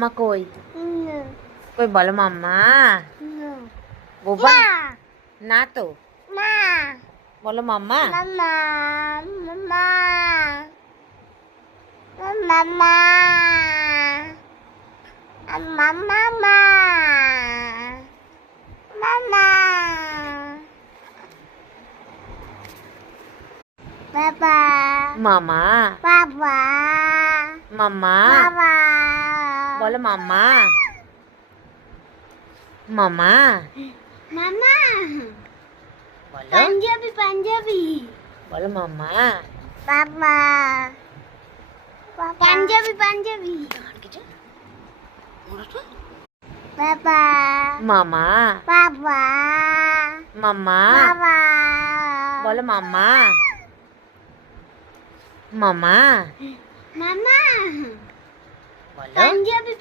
মাম্মা কই? কই বলো মাম্মা। বোবা না তো, বলো মাম্মা। মামা মাম্মা বলো মাম্মা। মামা বলো, পাঞ্জাবি বলো মাম্মা। পাঞ্জাবি মামা মাম্মা বলো মাম্মা। মামা মামা বলো পাঞ্জাবি